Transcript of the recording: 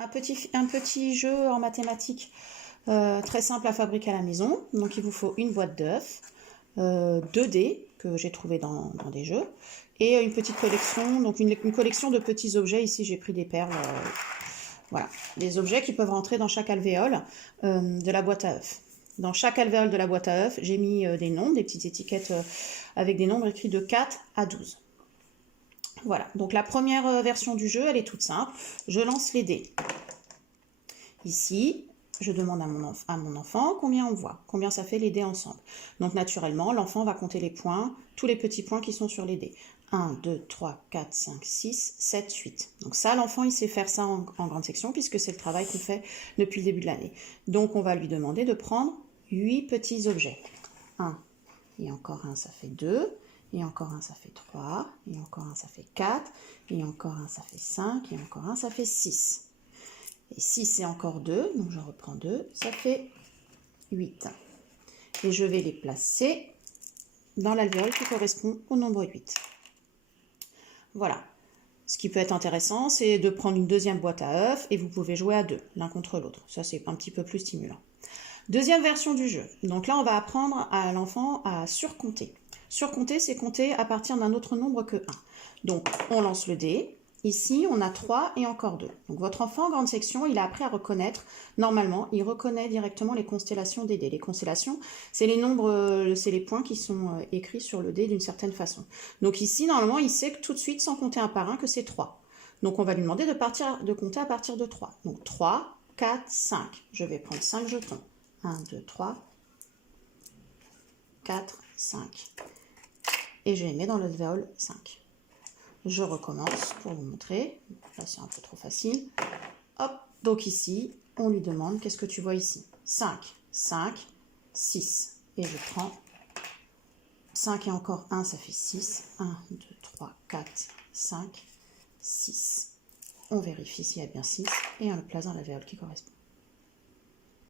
un petit jeu en mathématiques très simple à fabriquer à la maison. Donc il vous faut une boîte d'œufs, 2 dés que j'ai trouvé dans des jeux, et une petite collection, donc une collection de petits objets. Ici j'ai pris des perles, voilà, des objets qui peuvent rentrer dans chaque alvéole de la boîte à œufs. Dans chaque alvéole de la boîte à œufs, j'ai mis des nombres, des petites étiquettes avec des nombres écrits de 4 à 12. Voilà, donc la première version du jeu, elle est toute simple. Je lance les dés. Ici, je demande à mon enfant combien on voit, combien ça fait les dés ensemble. Donc naturellement, l'enfant va compter les points, tous les petits points qui sont sur les dés. 1, 2, 3, 4, 5, 6, 7, 8. Donc ça, l'enfant, il sait faire ça en grande section puisque c'est le travail qu'on fait depuis le début de l'année. Donc on va lui demander de prendre 8 petits objets. 1, et encore un, ça fait 2. Et encore un, ça fait 3. Et encore un, ça fait 4. Et encore un, ça fait 5. Et encore un, ça fait 6. Et 6 et encore 2, donc je reprends 2, ça fait 8. Et je vais les placer dans l'alvéole qui correspond au nombre 8. Voilà. Ce qui peut être intéressant, c'est de prendre une deuxième boîte à œufs et vous pouvez jouer à 2, l'un contre l'autre. Ça, c'est un petit peu plus stimulant. Deuxième version du jeu. Donc là, on va apprendre à l'enfant à surcompter. Surcompter, c'est compter à partir d'un autre nombre que 1. Donc, on lance le dé. Ici, on a 3 et encore 2. Donc, votre enfant en grande section, il a appris à reconnaître. Normalement, il reconnaît directement les constellations des dés. Les constellations, c'est les nombres, c'est les points qui sont écrits sur le dé d'une certaine façon. Donc ici, normalement, il sait que tout de suite, sans compter un par un, que c'est 3. Donc, on va lui demander de compter à partir de 3. Donc, 3, 4, 5. Je vais prendre 5 jetons. 1, 2, 3, 4, 5. Et je les mets dans l'alvéole 5. Je recommence pour vous montrer. Là, c'est un peu trop facile. Hop, donc ici, on lui demande, qu'est-ce que tu vois ici? 5, 5, 6. Et je prends 5 et encore 1, ça fait 6. 1, 2, 3, 4, 5, 6. On vérifie s'il y a bien 6 et on le place dans l'alvéole qui correspond.